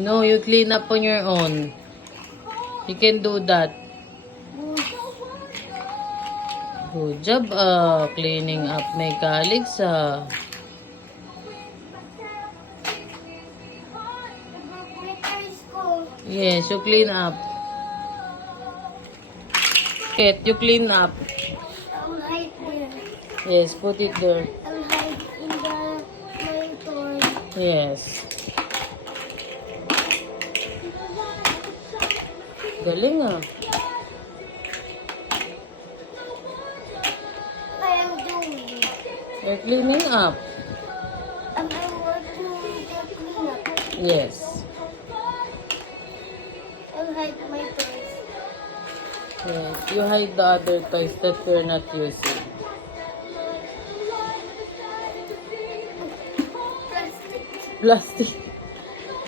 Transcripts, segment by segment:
No, you clean up on your own. You can do that. Good job, cleaning up my colleagues, Yes, you clean up. Kate, you clean up. I'll hide there. Yes, put it there. I'll hide in my toy. Yes. Galing ah. I am doing. You're cleaning up. Am I working the cleanup? Yes. I'll hide my toys. Yes. You hide the other toys that you're not using. Plastic. Plastic.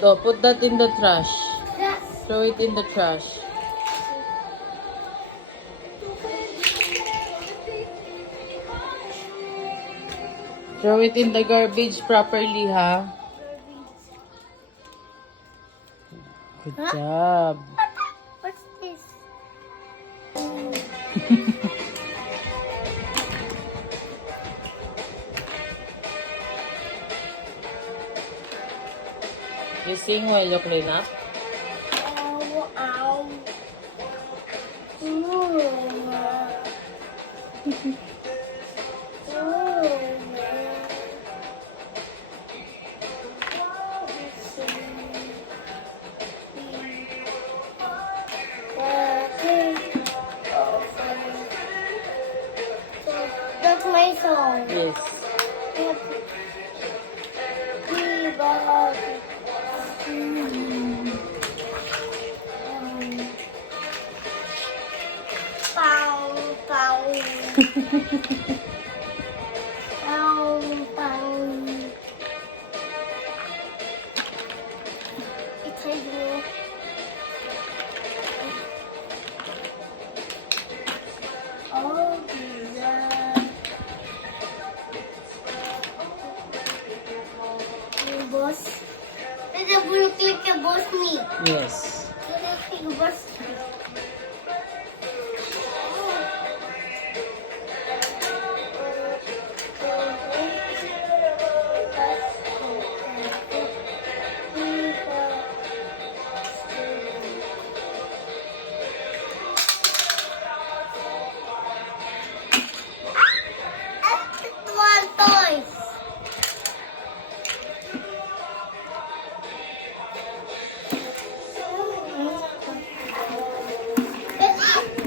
So, put that in the trash. Yes. Throw it in the trash. Throw it in the garbage properly, ha? Good job. What's this? You sing while you clean up? Ow, ow. Ooh. That's my song. Yes. Pow, pow. Pow, pow. It's a new. Oh, yeah. Yung boss. Pwede blue click yung boss me. Yes. Pwede click boss me. One toys.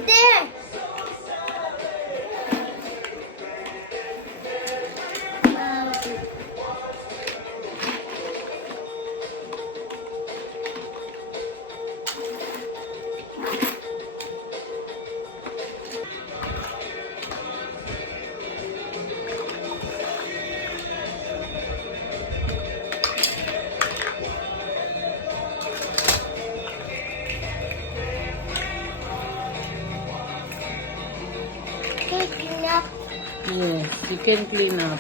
There. Picking up. Yes, you can clean up.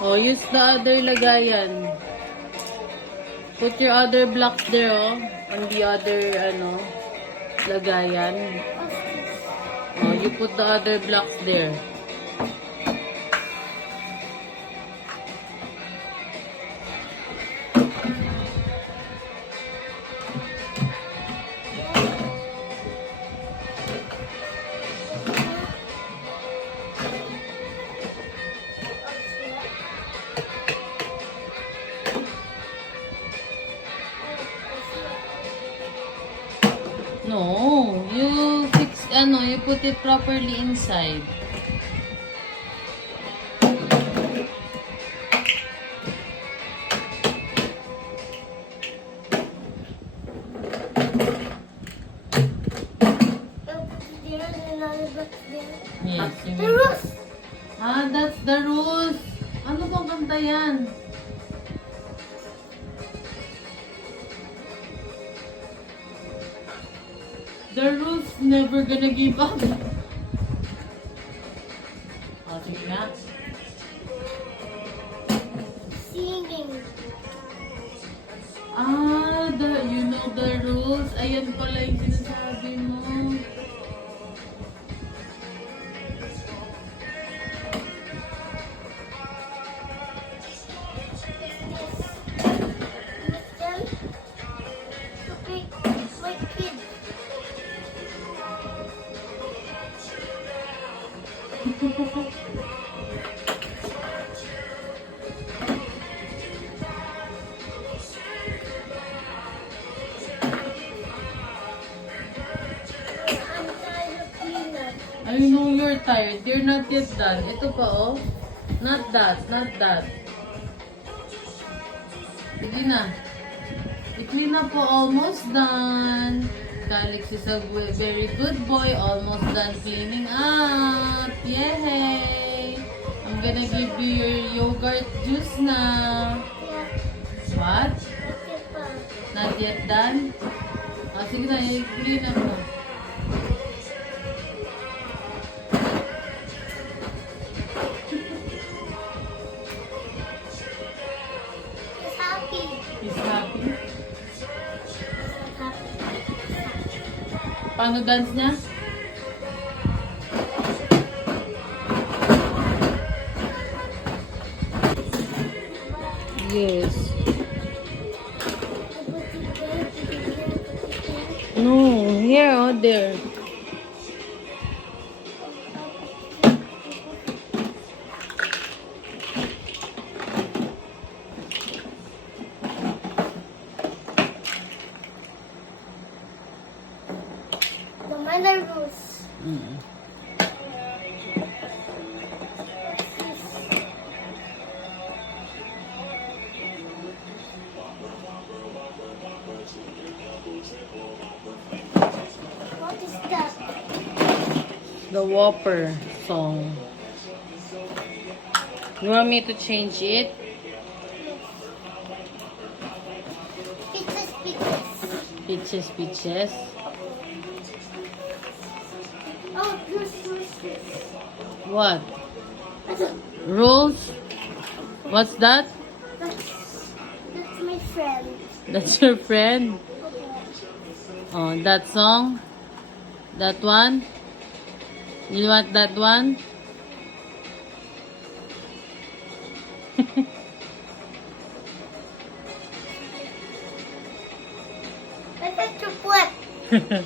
Oh, use the other lagayan. Put your other blocks there, oh. On the other, lagayan. Oh, you put the other blocks there. No, you you put it properly inside. There's another box there. Yes, you The will. roof. Ah, that's the rules. Ano bang kanta yan? The rules never gonna give up. Oh, sige nga. ayan pala yung sinasabi mo. Okay, my kid. I'm tired of peanut. I know you're tired. You're not yet done. Ito pa, oh. Not that. Not that. Sige na. The cleanup po almost done. Calix is a very good boy. Almost done cleaning up. Yay! I'm gonna give you your yogurt juice na. Yeah, What? that's it pa. Not yet done? Ah, sige na. I-clean up mo. He's happy. He's happy. He's happy. Paano dance niya? Yes. No, here or there. The mother goes. Mm. What is that? The Whopper song. You want me to change it? Peaches, peaches. Peaches, peaches. Oh, yours. What? Rules? What's that? That's my friend. That's your friend? Okay. Oh, that song? That one? You want that one? That's a chocolate.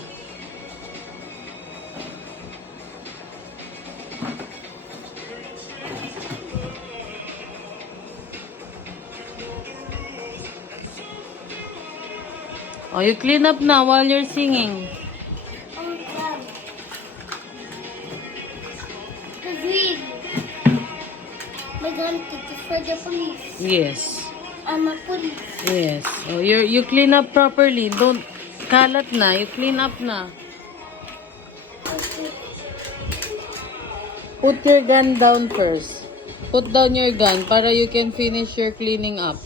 Oh, you clean up now while you're singing. Oh, God. The green. My gun is for the police. Yes. I'm a police. Yes. Oh, you clean up properly. Don't kalat na. You clean up na. Okay. Put your gun down first. Put down your gun para you can finish your cleaning up.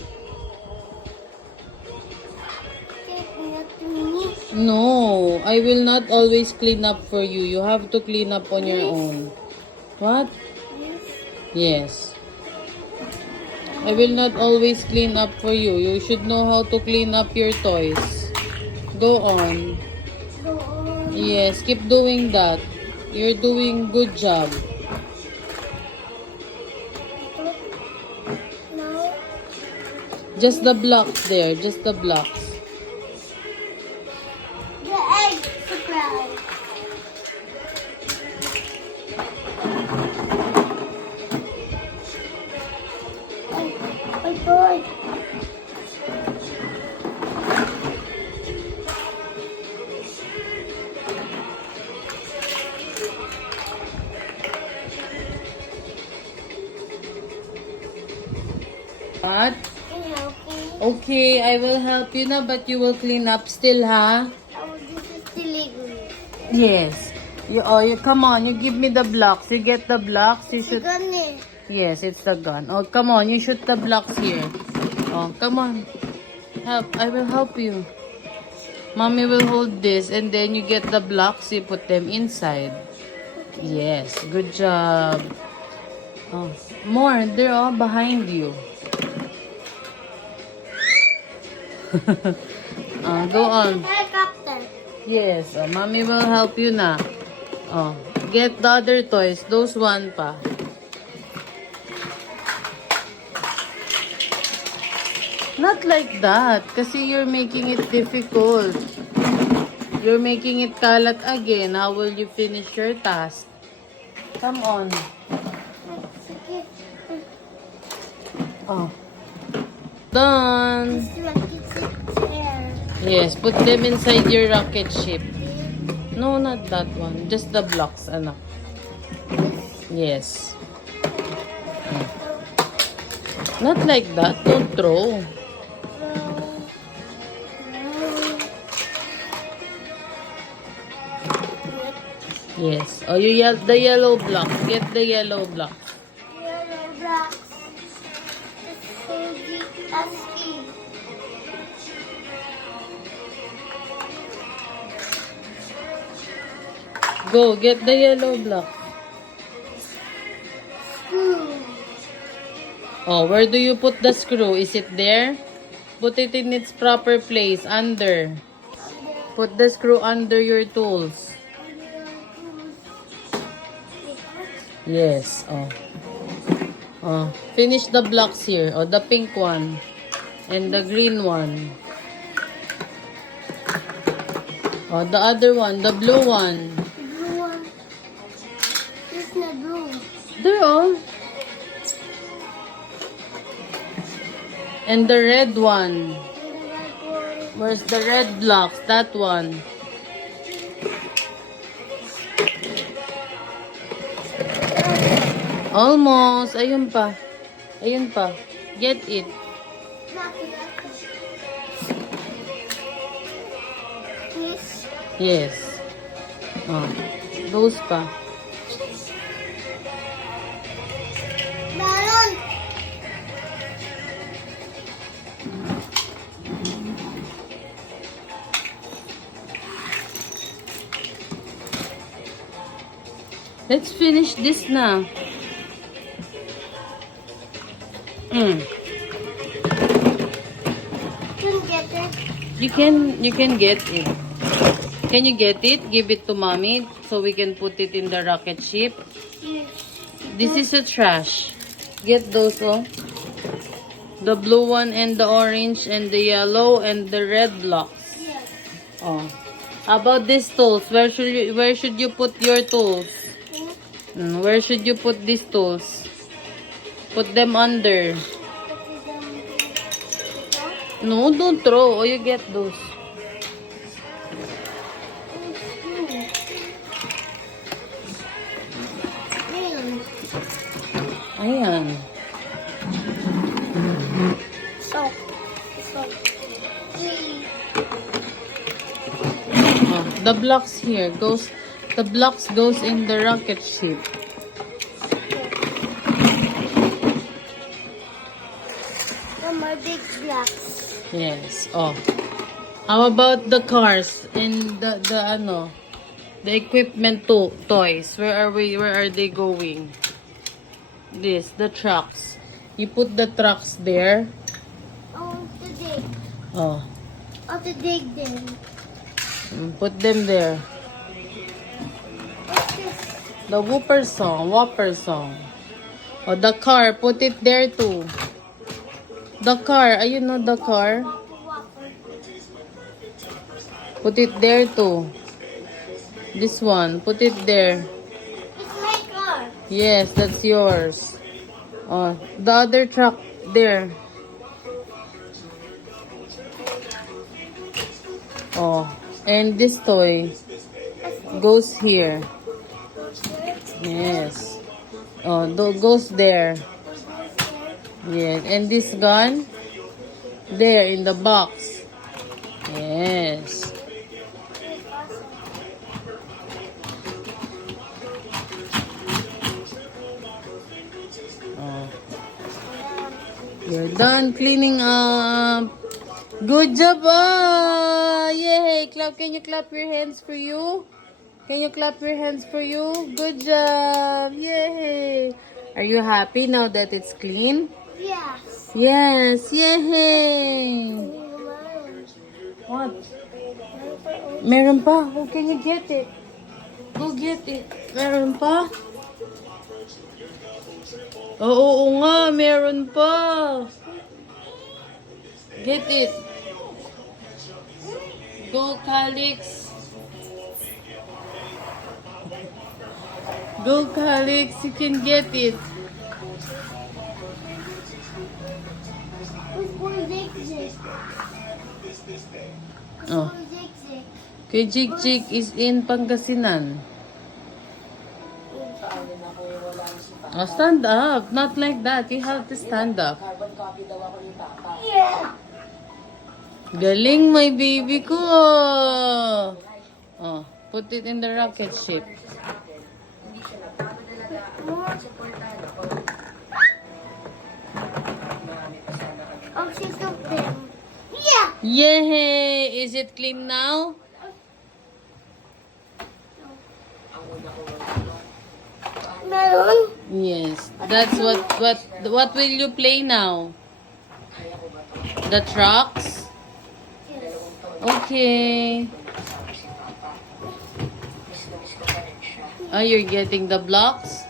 Not to me. No, I will not always clean up for you. You have to clean up on your own. What? Yes. I will not always clean up for you. You should know how to clean up your toys. Go on. Go on. Yes, keep doing that. You're doing good job. Now, Just the blocks there. Just the blocks. the egg surprise. Oh, my boy. What? Can you help me? Okay, I will help you na, but you will clean up still, ha? Oh, this is illegal. Yes. Come on, you give me the blocks. You get the blocks. You should. Gun Yes, it's the gun. Oh, come on, you shoot the blocks here. Oh, come on. Help, I will help you. Mommy will hold this and then you get the blocks, you put them inside. Yes, good job. Oh, more, they're all behind you. Go on. Helicopter. Yes, mommy will help you na. Oh, get the other toys. Those one pa. Not like that. Kasi you're making it difficult. You're making it kalat again. How will you finish your task? Come on. Sige. Oh. Done. It's like it's there. Yes, put them inside your rocket ship. No, not that one. Just the blocks, anak. Yes. Not like that. Don't throw. Yes. Oh, you the yellow block. Get the yellow block. Yellow blocks. S-O-G-S-E. Go, get the yellow block. Screw. Oh, where do you put the screw? Is it there? Put it in its proper place. Under. Put the screw under your tools. Yes. Oh. Oh. Finish the blocks here. Oh, the pink one. And the green one. Oh, the other one. The blue one. Blue one. It's not blue. They're all. And the red one. Where's the red blocks? That one. Almost. Ayun pa. Ayun pa. Get it. This. Yes. Oh. Those pa. Balon. Let's finish this na. Can get it. You can get it. Can you get it? Give it to mommy so we can put it in the rocket ship. Yes. This is a trash. Get those, oh. The blue one and the orange and the yellow and the red blocks. Yes. Oh. How about these tools? Where should you put your tools? Where should you put these tools? Put them under. No, don't throw. Oh, you get those. Ayan. So. Oh, the blocks here goes. The blocks goes in the rocket ship. My big blocks. Yes. Oh. How about the cars and the equipment toys? Where are they going? The trucks. You put the trucks there. Oh, to dig. Oh. Oh, to dig them. Put them there. What's this? The Whopper song. Oh, the car. Put it there too. The car. Ayun no, the car. Put it there too. This one. Put it there. It's my car. Yes, that's yours. Oh, the other truck there. Oh, and this toy goes here. Yes. Oh, goes there. Yes, and this gun there in the box. Yes. Oh. You're done cleaning up. Good job! Ah! Yay! Clap! Can you clap your hands for you? Can you clap your hands for you? Good job! Yay! Are you happy now that it's clean? Yes. Yes! Yay! What? Meron pa. How can you get it? Go get it. Meron pa? Oo nga, meron pa. Get it. Go, Calix. Go, Calix. You can get it. Who's for Zig? Oh. Zig? Kay Jig Jig is in Pangasinan. Oh, stand up. Not like that. You have to stand up. Yeah. Galing, my baby ko. Oh, put it in the rocket ship. Oh, she's so thin. Yeah. Yay! Is it clean now? Meron. Yes. That's what will you play now? The trucks? Yes. Okay. Oh, you're getting the blocks?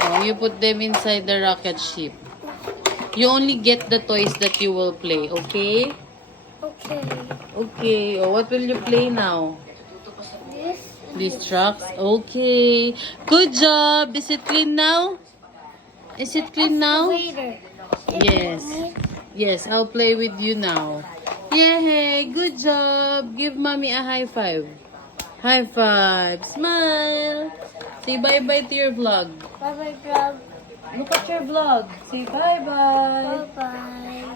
Oh, you put them inside the rocket ship. You only get the toys that you will play, okay? Okay. Okay. Oh, what will you play now? This. These trucks? Okay. Good job. Is it clean now? Is it clean now? Later. Yes. Yes, I'll play with you now. Yay! Good job. Give mommy a high five. High five. Smile. Say bye-bye to your vlog. Bye bye, vlog. Look at your vlog. Say bye-bye. Bye bye.